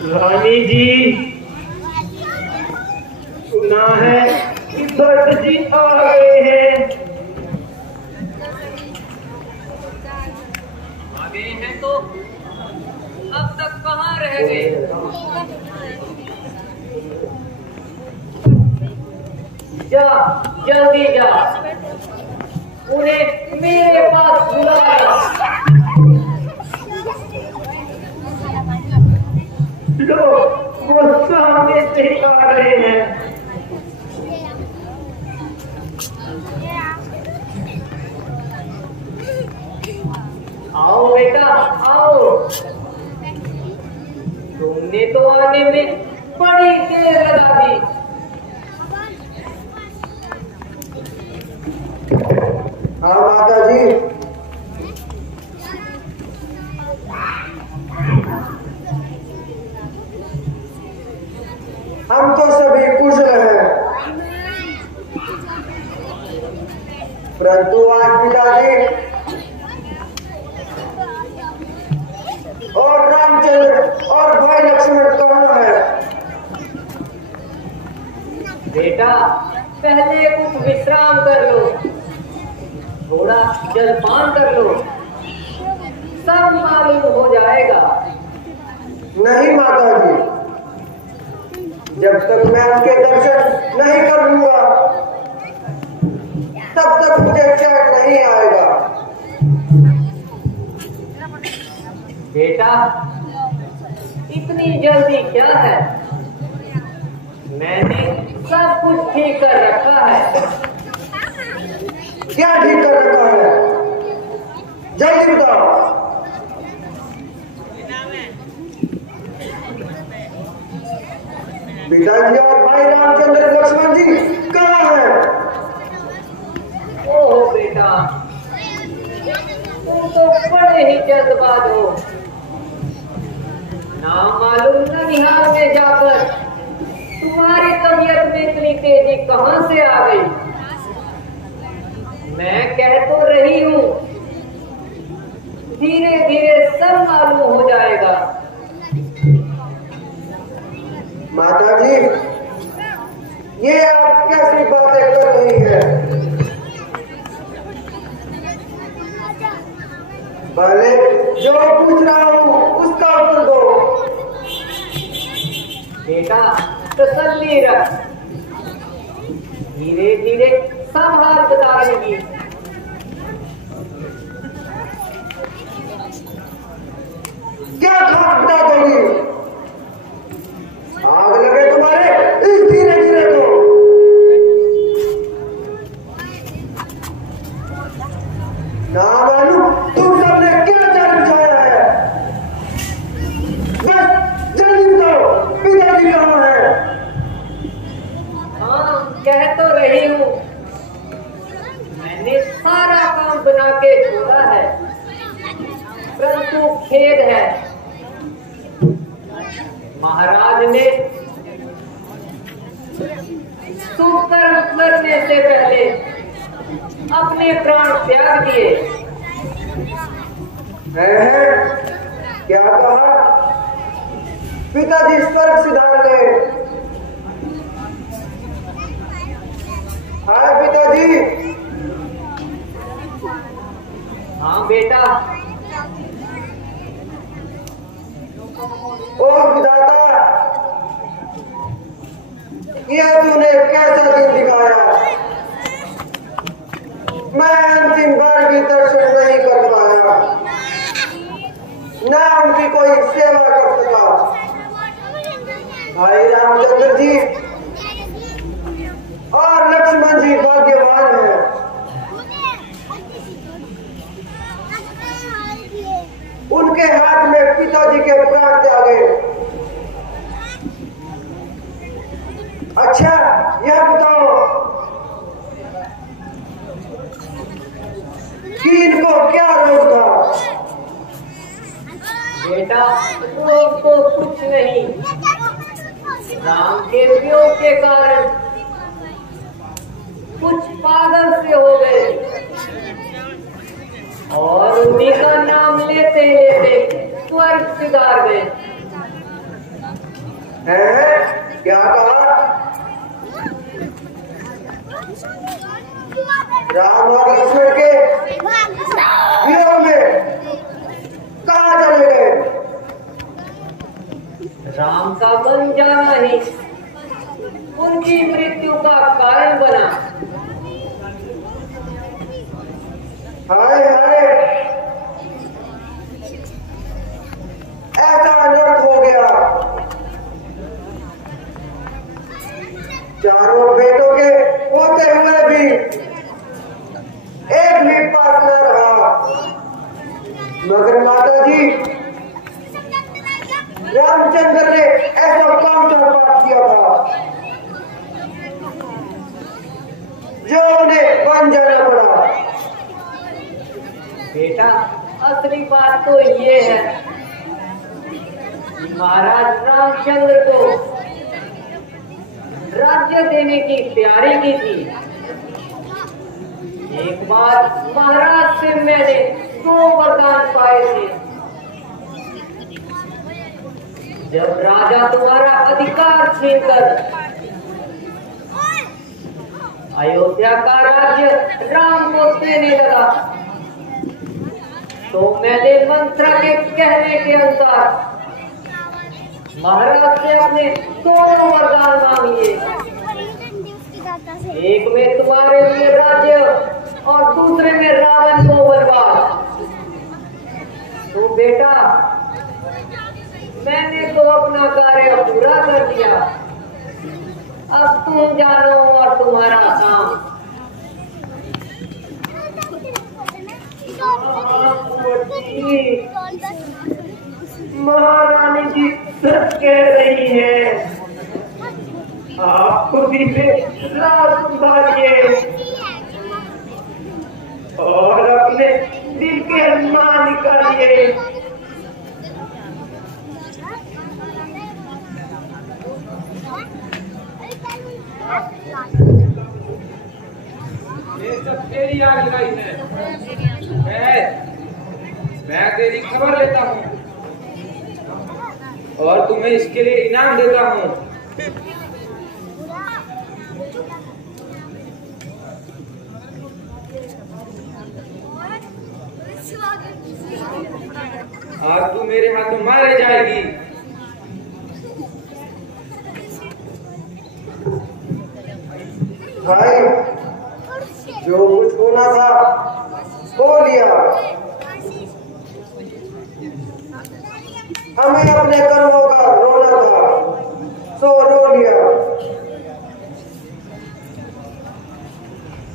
रानी जी, सुना है कि भरत जी आ गए हैं। आ गए हैं तो अब तक कहाँ रह गए? जा, जल्दी जा, उन्हें मेरे पास बुलाया। लो, वो सामने से आ रहे हैं। आओ बेटा, आओ। तुमने तो आने में बड़ी देर लगा दी। हाँ माता जी, हम तो सभी कुशल हैं, परंतु आज पिताजी और रामचंद्र और भाई लक्ष्मण कहाँ है? बेटा, पहले कुछ विश्राम कर लो, थोड़ा जलपान कर लो, सब मालूम हो जाएगा। नहीं माता जी, जब तक मैं उनके दर्शन नहीं कर लूंगा तब तक मुझे चैन नहीं आएगा। बेटा, इतनी जल्दी क्या है? मैंने सब कुछ ठीक कर रखा है। क्या ठीक कर रखा है? जल्दी बताओ। पिताजी और भाई रामचंद्र लक्ष्मण जी कहाँ हैं? ओहो बेटा, तुम तो बड़े ही जल्दबाज हो। ना मालूम ननिहाल में जाकर तुम्हारी तबीयत में इतनी तेजी कहाँ से आ गई? मैं कह तो रही हूँ, धीरे धीरे सब मालूम हो जाएगा। माता जी, ये आप कैसी बातें कर रही हैं? भले जो पूछ रहा हूँ उसका उत्तर दो। बेटा, तसल्ली रख, धीरे धीरे सब हाल बता देंगी। क्या खाक बता दोगी? आग लगे तुम्हारे इस धीरे धीरे को। ना मालूम तुम सबने क्या जान बिछाया है। बस जल्दी बताओ, पिताजी कहाँ है? हाँ, कह तो रही हूँ, मैंने सारा काम बना के छोड़ा है, परंतु खेद है, महाराज ने शुभ कर्म करने से पहले अपने प्राण त्याग दिए। क्या कहा? पिताजी स्वर्ग सिधार गए। हाँ पिताजी। हाँ बेटा। ओ विधाता, यह तूने कैसा दिन दिखाया? मैं अंतिम बार भी दर्शन नहीं कर पाया, ना उनकी कोई सेवा कर सका। भाई रामचंद्र जी और लक्ष्मण जी भाग्यवान हैं। उनके हाथ में पिताजी के प्राण त्यागे। अच्छा, यह बताओ कि इनको क्या रोग था? बेटा, रोग तो कुछ नहीं, राम के वियोग के कारण कुछ पागल से हो गए और उन्हीं का नाम लेते लेते स्वर्ग सिधार गए। है क्या कहा? राम और लक्ष्मण के वियोग में कहाँ चले गए? राम का बन जाना ही उनकी मृत्यु का कारण बना। हाय हाय, ऐसा अनर्थ हो गया। चारों बेटों के होते हुए भी एक भी पास न रहा। मगर माता जी, रामचंद्र ने ऐसा काउंटर किया था जो उन्हें बन जाना पड़ा। बेटा, असली बात तो ये है कि महाराज रामचंद्र को राज्य देने की तैयारी की थी। एक बार महाराज से मैंने 2 वरदान पाए थे। जब राजा तुम्हारा अधिकार छीनकर अयोध्या का राज्य राम को देने लगा, तो मैंने मंत्र के कहने के अनुसार महाराज से अपने 2 वरदान मांगे। एक में तुम्हारे लिए राज्य और दूसरे में रावण को वनवास। तो बेटा, मैंने तो अपना कार्य पूरा कर दिया। अब तुम जानो और तुम्हारा काम। महारानी जी सच कह रही है। आप खुद ही से राज संभालिए और अपने दिल के अरमान निकालिए। ये सब तेरी आग लगाई है। मैं तेरी खबर लेता हूँ और तुम्हें इसके लिए इनाम देता हूँ। आज तू मेरे हाथों मारे जाएगी। भाई, जो कुछ होना था हो लिया। हमें अपने कर्मों का रोना था, सो रो लिया।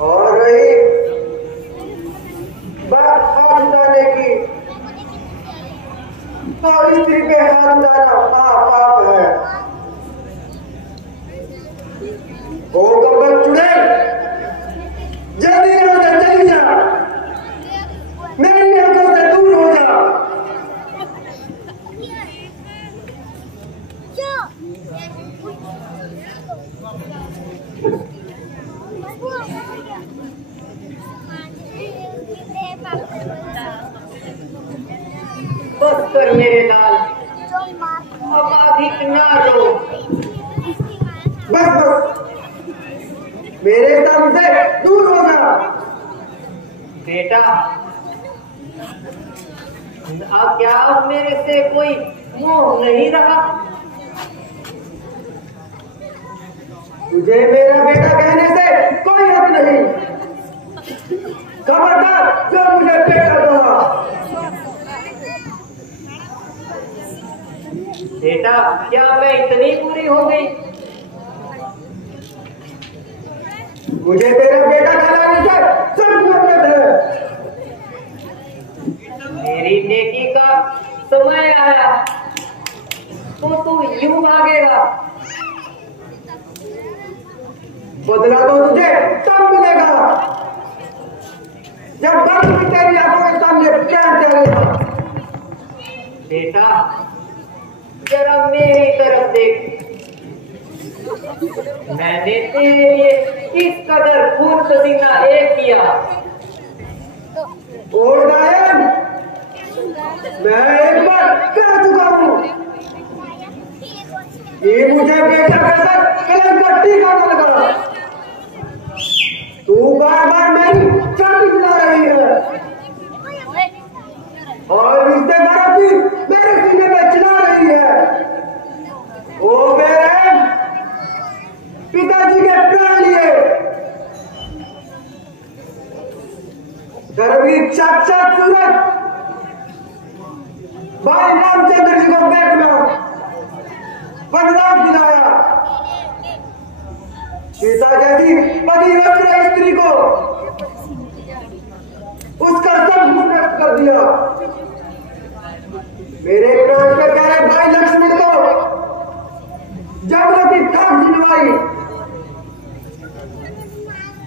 और रही बात हाथ उठाने की, तो स्त्री पे हाथ उठाना पाप है। ओ कपल चुड़ैल, जल्दी यहाँ से चली जा, मेरी आंखों से दूर हो जा। बस कर मेरे लाल, अब अधिक ना रो। बस बस, मेरे सामने से दूर हो जा। बेटा, अब क्या अब मेरे से कोई मोह नहीं रहा? तुझे मेरा बेटा कहने से कोई हक नहीं। खबरदार जो मुझे बेटा कहा। बेटा, क्या मैं इतनी बुरी हो गई? मुझे तेरा बेटा कहलाने से सब मतलब है। मेरी नेकी का समय आया तो तू यूं भागेगा? बदला तो तुझे तब मिलेगा जब वक्त तेरी आंखों के सामने प्यार चलेगा। बेटा, जरा मेरी तरफ देख। मैंने तेरे लिए किस कदर खून पसीना एक किया। और गायन, मैं एक बार कह चुका हूँ, कि मुझे बेटा कहकर कलंक का टीका न लगा। तू बार बार मेरी छाती पिला रही है और रिश्ते भरा भी मेरे सीने पे चिल्ला रही है। ओ मेरे पिताजी के प्राण लिए गर्वी साक्षात सूरज भाई रामचंद्र जी को देखना वरदान दिलाया। सीता जैसी पतिव्रता स्त्री को उसका सब कुछ नष्ट कर दिया। मेरे प्राण के प्यारे भाई लक्ष्मण को जबरदस्ती ठाक दिलवाई।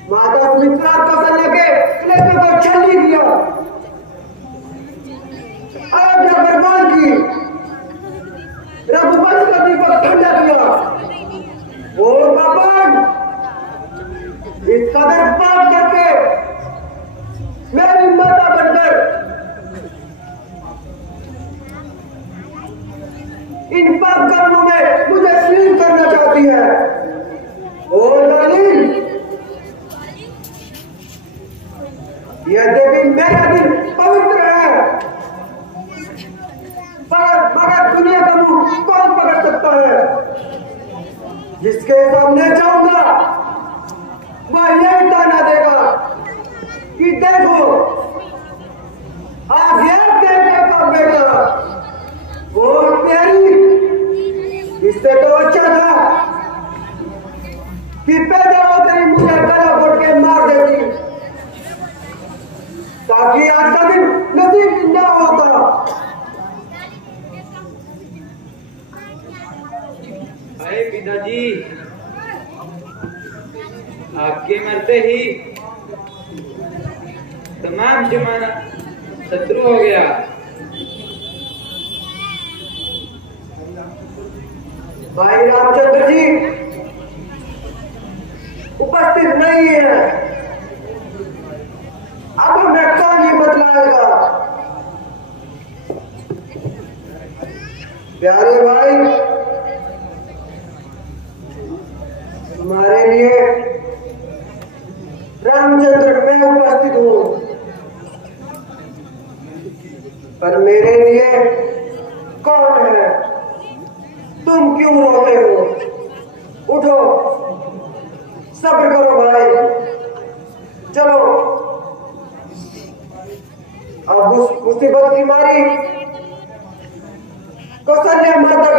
माता सुमित्रा कौशल्या के नेत्र को छलनी दिया, अयोध्या बर्बाद की, रघुवंश का दीपक ठंडा किया। और भगवान इस कदर पाप करके मेरी माता बनकर इन पाप कर्मों में मुझे लीन करना चाहती है। ओ नलिन, यद्यपि मेरा दिल पवित्र है, मगर दुनिया का मुंह कौन पकड़ सकता है? जिसके सामने जाऊंगा वह यही ताना देगा कि देखो आ गया कहने का बेटा। और प्यारी, इससे तो अच्छा था कि पैदा होते ही मुझे गला घोट के मार देती, ताकि आज का दिन नसीब न होता। अरे पिताजी, आपके मरते ही तमाम जमाना शत्रु हो गया। भाई रामचंद्र जी उपस्थित नहीं है, अब मैं कौन ही बतलाएगा? प्यारे भाई, तुम्हारे लिए रामचंद्र मैं उपस्थित हूं, पर मेरे लिए कौन है? तुम क्यों रोते हो? उठो, सब्र करो भाई, चलो। अब उस मुसीबत की मारी कौशल्या माता